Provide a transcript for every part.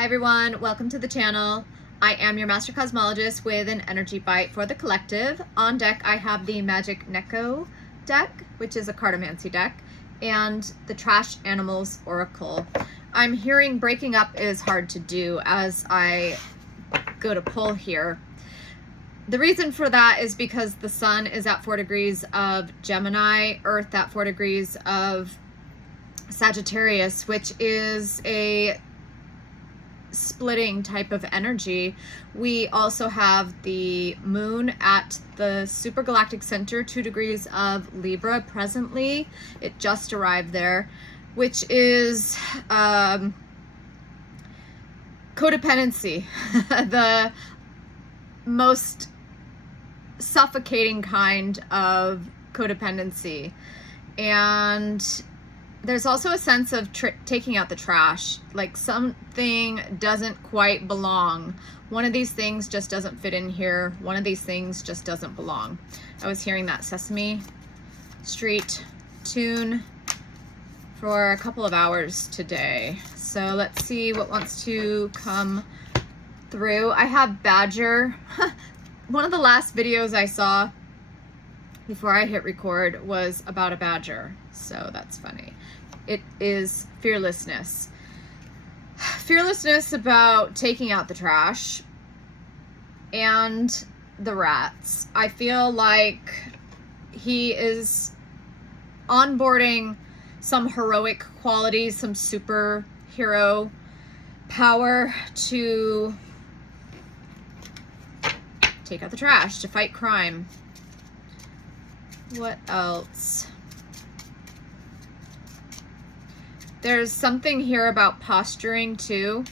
Hi everyone, welcome to the channel. I am your master cosmologist with an energy bite for the collective. On deck I have the Magic Neko deck, which is a cartomancy deck, and the Trash Animals Oracle. I'm hearing breaking up is hard to do as I go to pull here. The reason for that is because the sun is at 4 degrees of Gemini, Earth at 4 degrees of Sagittarius, which is a splitting type of energy. We also have the moon at the supergalactic center, 2 degrees of Libra presently. It just arrived there, which is codependency, the most suffocating kind of codependency. And there's also a sense of taking out the trash, like something doesn't quite belong. One of these things just doesn't fit in here. One of these things just doesn't belong. I was hearing that Sesame Street tune for a couple of hours today. So let's see what wants to come through. I have Badger. One of the last videos I saw before I hit record was about a badger, so that's funny. It is fearlessness. Fearlessness about taking out the trash and the rats. I feel like he is onboarding some heroic qualities, some superhero power to take out the trash, to fight crime. What else? There's something here about posturing too.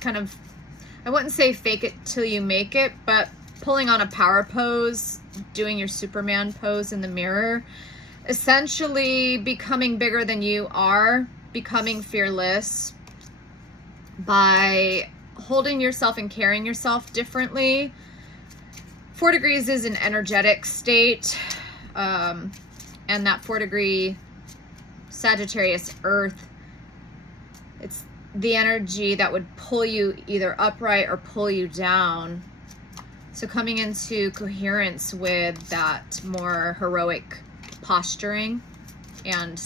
Kind of, I wouldn't say fake it till you make it, but pulling on a power pose, doing your Superman pose in the mirror, essentially becoming bigger than you are, becoming fearless by holding yourself and carrying yourself differently. 4 degrees is an energetic state, and that 4 degree Sagittarius Earth, it's the energy that would pull you either upright or pull you down. So coming into coherence with that more heroic posturing and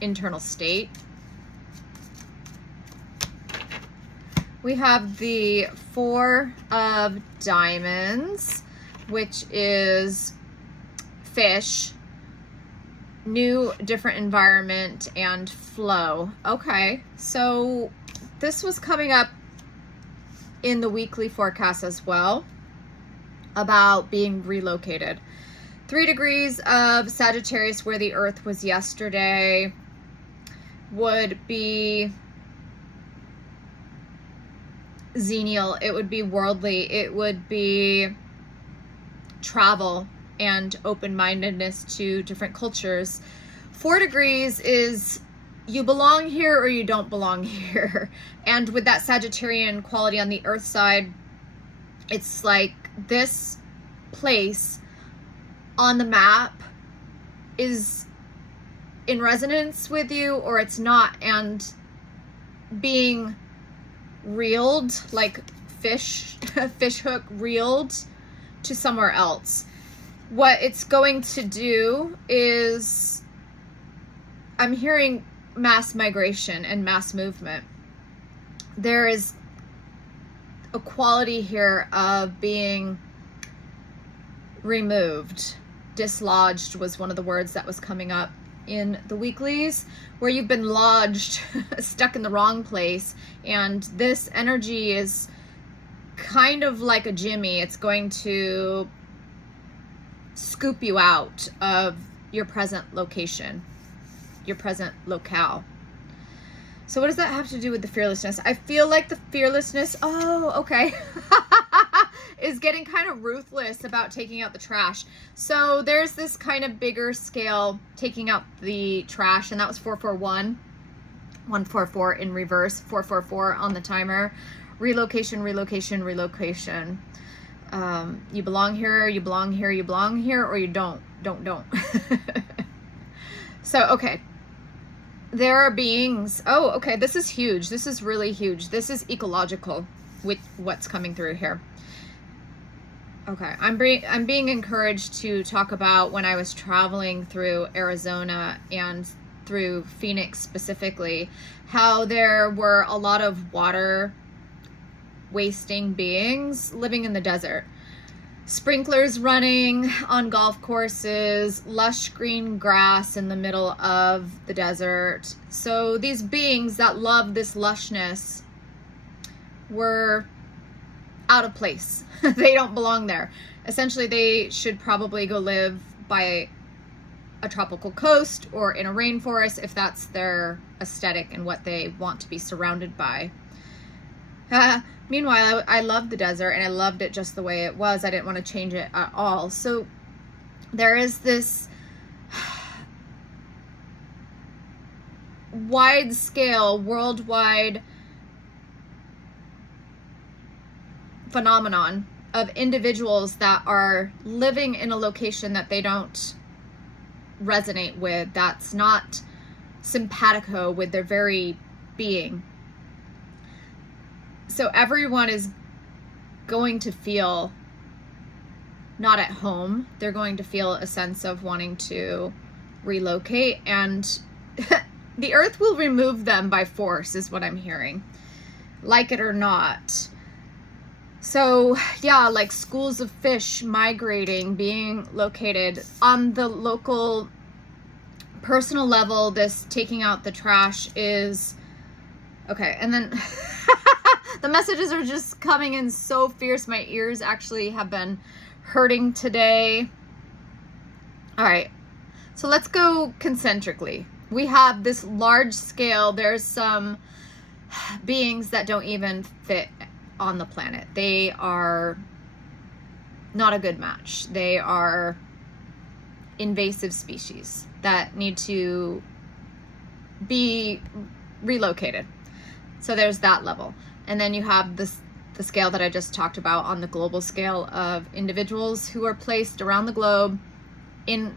internal state. We have the 4 of Diamonds, which is fish, new, different environment, and flow. Okay, so this was coming up in the weekly forecast as well about being relocated. 3 degrees of Sagittarius, where the Earth was yesterday, would be zenial, it would be worldly, it would be travel and open-mindedness to different cultures. 4 degrees is you belong here or you don't belong here. And with that Sagittarian quality on the Earth side, it's like this place on the map is in resonance with you or it's not, and being reeled, like fish hook reeled to somewhere else. What it's going to do is, I'm hearing mass migration and mass movement. There is a quality here of being removed. Dislodged was one of the words that was coming up in the weeklies, where you've been lodged, stuck in the wrong place, and this energy is kind of like a Jimmy. It's going to scoop you out of your present location, your present locale. So what does that have to do with the fearlessness? I feel like the fearlessness, oh, okay, is getting kind of ruthless about taking out the trash. So there's this kind of bigger scale taking out the trash, and that was 441, 144 in reverse, 444 on the timer. Relocation, relocation, relocation. You belong here, you belong here, you belong here, or you don't. So, okay. there are beings. Oh, okay. This is huge. This is really huge. This is ecological with what's coming through here. Okay. I'm being encouraged to talk about when I was traveling through Arizona and through Phoenix specifically, how there were a lot of water wasting beings living in the desert. Sprinklers running on golf courses, lush green grass in the middle of the desert. So these beings that love this lushness were out of place. They don't belong there. Essentially, they should probably go live by a tropical coast or in a rainforest if that's their aesthetic and what they want to be surrounded by. Meanwhile, I loved the desert and I loved it just the way it was. I didn't want to change it at all. So there is this wide scale, worldwide phenomenon of individuals that are living in a location that they don't resonate with, that's not simpatico with their very being. So everyone is going to feel not at home. They're going to feel a sense of wanting to relocate, and the earth will remove them by force is what I'm hearing, like it or not. So yeah, like schools of fish migrating, being located on the local personal level. This taking out the trash is okay. And then the messages are just coming in so fierce. My ears actually have been hurting today. All right, so let's go concentrically. We have this large scale. There's some beings that don't even fit on the planet. They are not a good match. They are invasive species that need to be relocated. So there's that level. And then you have the scale that I just talked about on the global scale of individuals who are placed around the globe in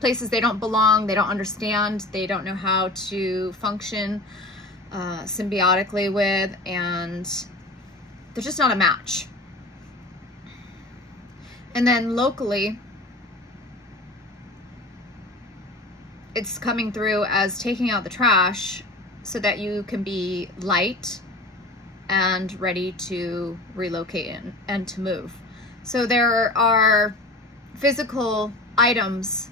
places they don't belong, they don't understand, they don't know how to function symbiotically with, and they're just not a match. And then locally, it's coming through as taking out the trash so that you can be light and ready to relocate and to move. So there are physical items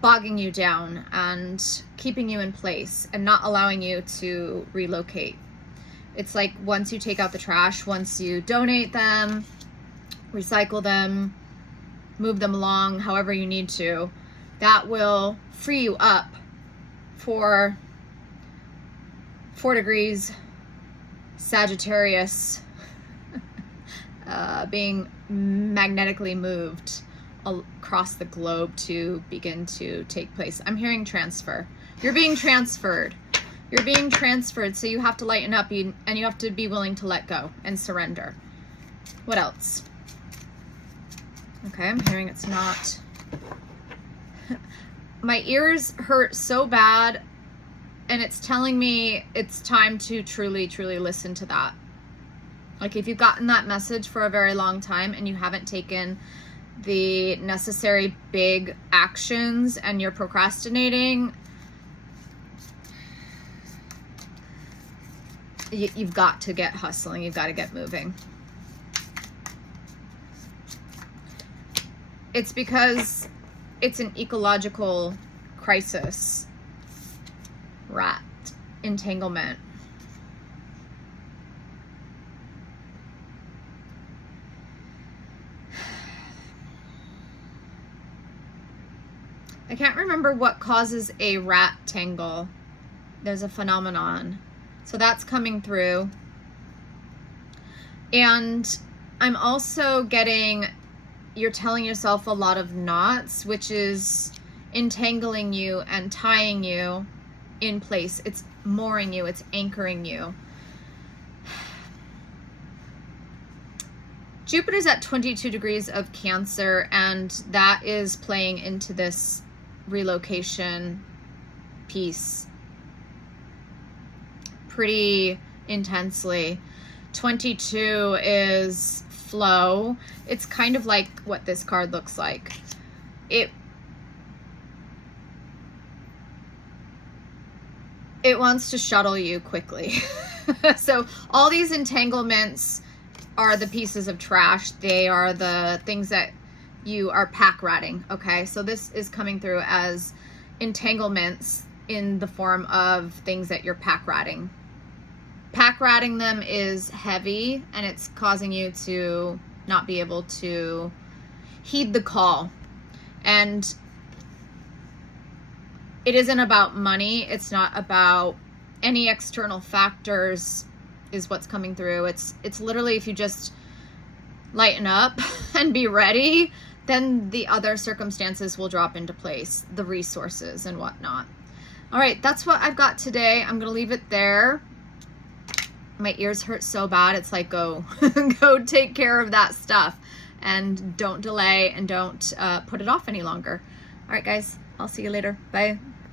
bogging you down and keeping you in place and not allowing you to relocate. It's like once you take out the trash, once you donate them, recycle them, move them along however you need to, that will free you up for 4 degrees Sagittarius being magnetically moved across the globe to begin to take place. I'm hearing transfer. You're being transferred. You're being transferred, so you have to lighten up and you have to be willing to let go and surrender. What else? Okay, I'm hearing it's not. My ears hurt so bad, and it's telling me it's time to truly, truly listen to that. Like if you've gotten that message for a very long time and you haven't taken the necessary big actions and you're procrastinating, you've got to get hustling. You've got to get moving. It's because it's an ecological crisis. Rat entanglement. I can't remember what causes a rat tangle. There's a phenomenon. So that's coming through. And I'm also getting, you're telling yourself a lot of knots, which is entangling you and tying you in place. It's mooring you, it's anchoring you. Jupiter's at 22 degrees of Cancer, and that is playing into this relocation peace pretty intensely. 22 is flow. It's kind of like what this card looks like. It wants to shuttle you quickly. So all these entanglements are the pieces of trash. They are the things that you are pack ratting. Okay, so this is coming through as entanglements in the form of things that you're pack ratting. Pack ratting them is heavy, and it's causing you to not be able to heed the call. And it isn't about money. It's not about any external factors is what's coming through. It's literally, if you just lighten up and be ready, then the other circumstances will drop into place, the resources and whatnot. All right, that's what I've got today. I'm gonna leave it there. My ears hurt so bad. It's like, go take care of that stuff, and don't delay, and don't put it off any longer. All right, guys, I'll see you later. Bye.